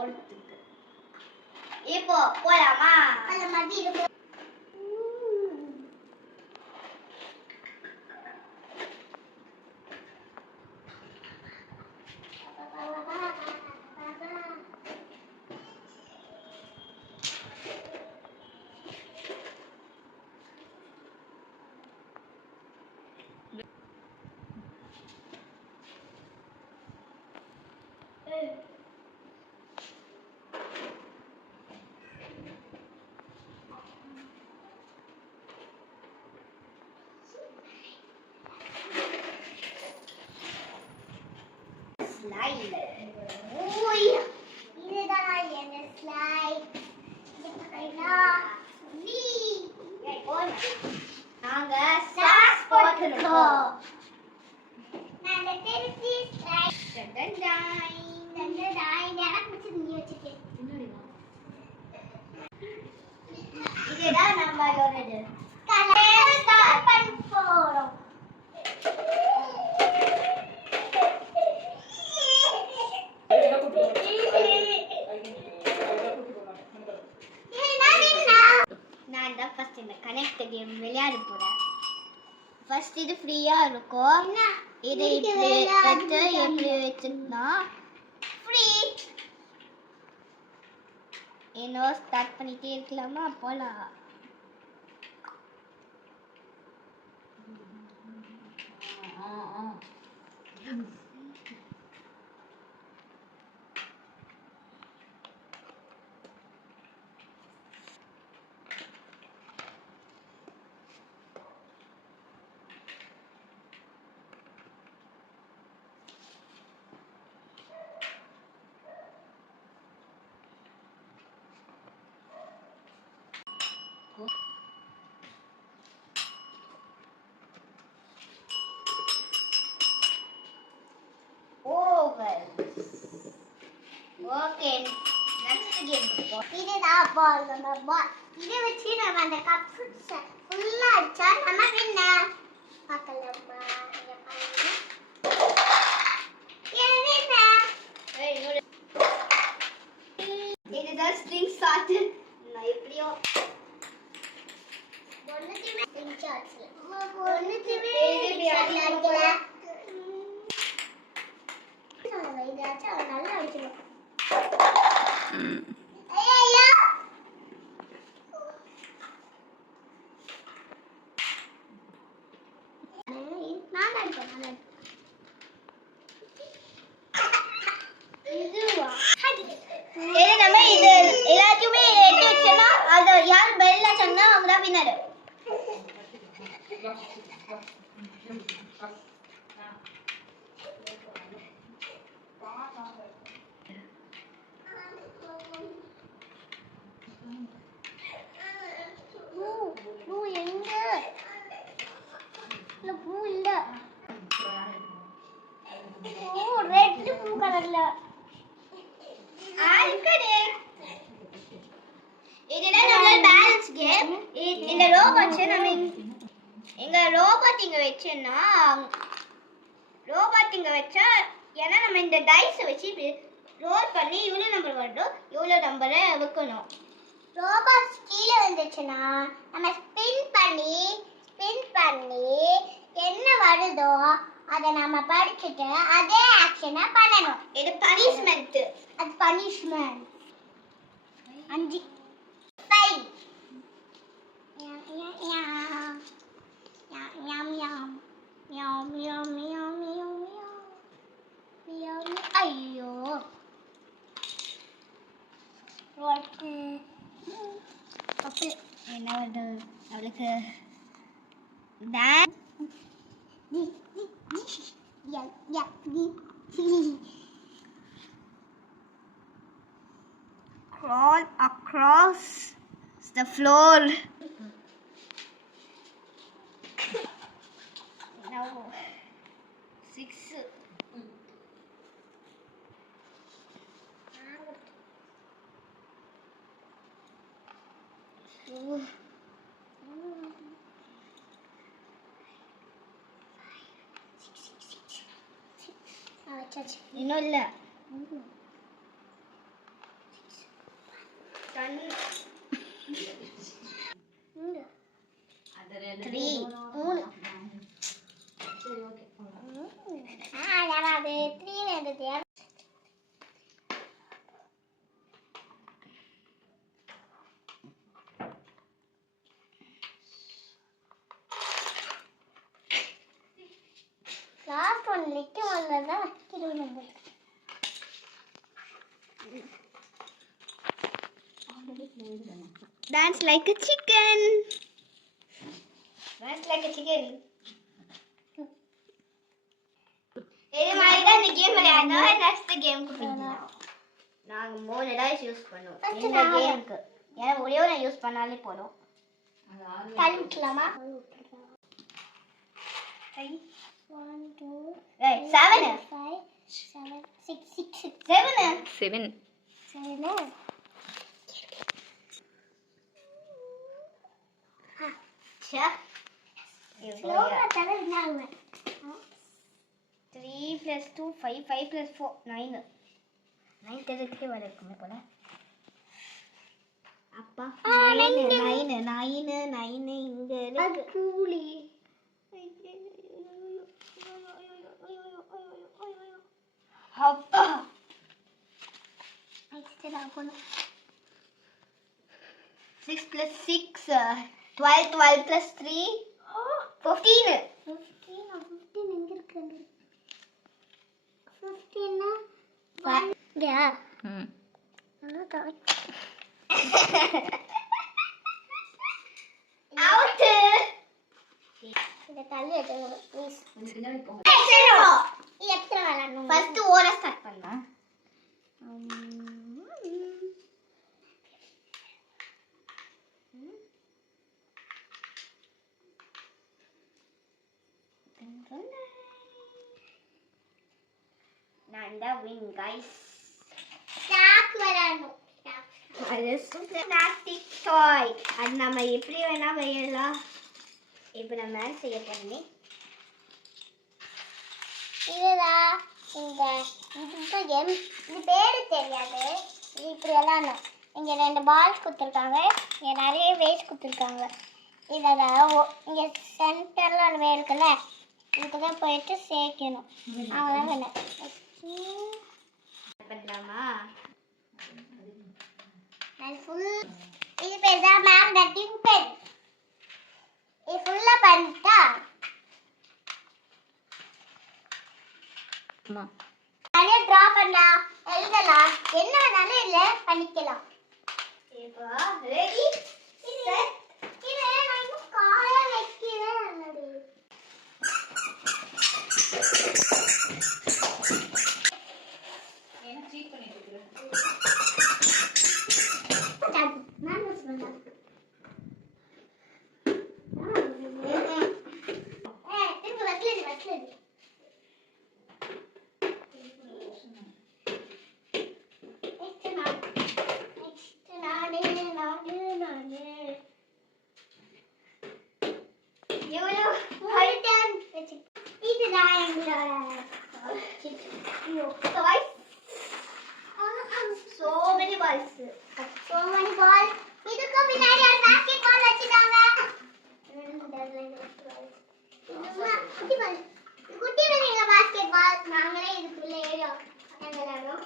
போறதுக்கு. இப்போ போலாமா? வீடு போ. Slide. Ui, இதுதான் என்ன ஸ்லைட். நாங்க சாஸ் போட்டுறோம். நாங்க திருப்பி ஸ்லைட். டண்டடாய் எனக்கு பிடிச்சது நீ வச்சிருக்கே. இதுதான் நம்மளோடது. கலர் ஸ்டார்ட் பண்ண போறோம். நான் தான் ஃபர்ஸ்ட் இந்த கனெக்ட் கேம் விளையாட போறேன். ஃபர்ஸ்ட் இது ஃப்ரீயா இருக்கும். இதை இப்படி எடுத்து எப்படி வச்சுனா ஃப்ரீ. இன்னும் ஸ்டார்ட் பண்ணிட்டே இருக்கலாமா? போலாம். ஓகே, நெக்ஸ்ட் கேம் போ. இதுதான் பால். நம்ம பால் இதை வச்சு நம்ம அந்த கப் ஃபுல்லா அடிச்சா நம்ம வின்ன. பார்க்கலாமா? இதுதான் ஸ்ட்ரிங் ஷாட். நான் எப்படியோ ஒண்ணுமே ஸ்ட்ரிங் ஷாட்ஸ் ஒண்ணுமே அடிக்கல. இதாச்சும் நல்லா அடிச்சிடும். எல்லாத்தையுமே எடுத்து வச்சோம்னா அதை யார் பெல்ல சொன்னா அவங்க தான் வின்னர். ரெட் ப்ளூ கலர்ல ஆல்கடே. இதுதான் நம்ம பேலன்ஸ் கேம். இந்த ரோபோட்ஸ் நம்ம எங்க ரோபோட் இங்க வெச்சேன்னா வெச்சா ஏன்னா நம்ம இந்த டைஸ் வச்சு ரோல் பண்ணி இவ்வளவு நம்பர் வரணும், இவ்வளவு நம்பரை வைக்கணும். ரோபோட்ஸ் கீழே வந்துச்சுன்னா நம்ம ஸ்பின் பண்ணி என்ன வருதோ அதை நம்ம படிச்சுட்டு அதே ஆக்ஷனை பண்ணணும். இது பனிஷ்மெண்ட். அது பனிஷ்மெண்ட். 5 5 ஐயோ என்ன வருது அவளுக்கு? Crawl across the floor. Now 6. இன்னும் இல்லை. Last one little one da kilunum. Dance like a chicken. Dance like a chicken. இதே மாதிரி தான் இந்த கேம் விளையாடணும். நெக்ஸ்ட் கேமுக்கு போயிடலாம். நாங்க 3 டைஸ் யூஸ் பண்ணுவோம் இந்த கேமுக்கு. ஏன்னா ஒரே ஒரு யூஸ் பண்ணாலே போதும். கழிக்கலாமா? 1 2 7 5 7 6 7 Sure. Slow tell now. 3 plus 2 5 5 plus 4 9 9 தெரிக்கே வரக்குமே போல அப்பா 9 இங்க இருக்கு கூலி அப்பா நெக்ஸ்ட் நான் போணும் 6 plus 6 12 plus 3 15 எங்க இருக்கு 15 யா நல்லா தாட் அவுட் இந்த தள்ளி எடுங்க ப்ளீஸ் இது எக்ஸ்ட்ரா வரணும் ஃபர்ஸ்ட் ஓர ஸ்டார்ட் பண்ணலாம் Nanda win guys. Stack வரணும். அது சூப்பர் பிளாஸ்டிக் டாய். அது நம்ம எப்படி வேணா வையலாம். இப்போ நம்ம செய்ய போறோம். இதுடா இந்த இது கேம் இது பேரு தெரியாது. இது இப்படி விளையாடணும். இங்க 2 பால்ஸ் கொடுத்திருக்காங்க. இங்க நிறைய வேஸ்ட் கொடுத்திருக்காங்க. இதல இங்க சென்டர்ல ஒரு வே இருக்குல்ல. இதுக்கு போயிட்டு சேர்க்கணும். அவ்வளவுதான். பண்ணலாமா நான் ஃபுல் இது பேதா மேக்னெட்டிக் பென் இது ஃபுல்லா பண்ணிட்டா அம்மா நிறைய டிரா பண்ணலாம் எழுதலாம் என்ன வேணாலும் இல்ல பண்ணிக்கலாம் இப்போ ரெடி செட் இது நான் இன்னும் காய வைக்கிறேன் அல்லடி So many balls. இதுக்கு பின்னாடி ஒரு பாஸ்கெட் பால் வச்சிட்டாங்க. குட்டி குட்டி பாஸ்கெட் பால் நாங்களே இதுக்குள்ள ஏறோம். விளையாடுறோம்.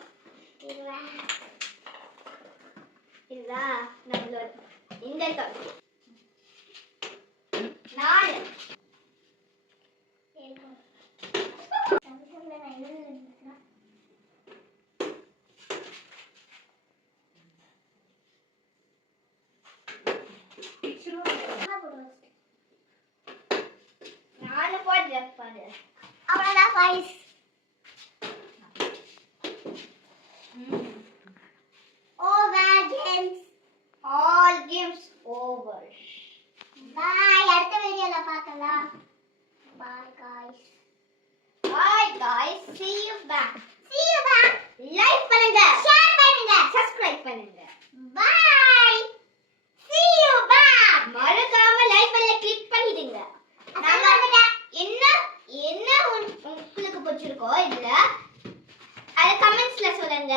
இதுதா நம்மளோட இந்த டாய். 4 அவ்வளோதான் guys. All games over. Bye. அடுத்த வீடியோல பார்க்கலாம். Bye guys. Bye guys. See you back. Like பண்ணுங்க, share பண்ணுங்க, subscribe பண்ணுங்க. Bye. See you back. மறக்காம லைக் பட்டனை கிளிக் பண்ணிடுங்க. என்ன உங்களுக்கு பிடிச்சிருக்கோ இதுல அத கமெண்ட்ஸ்ல சொல்லுங்க.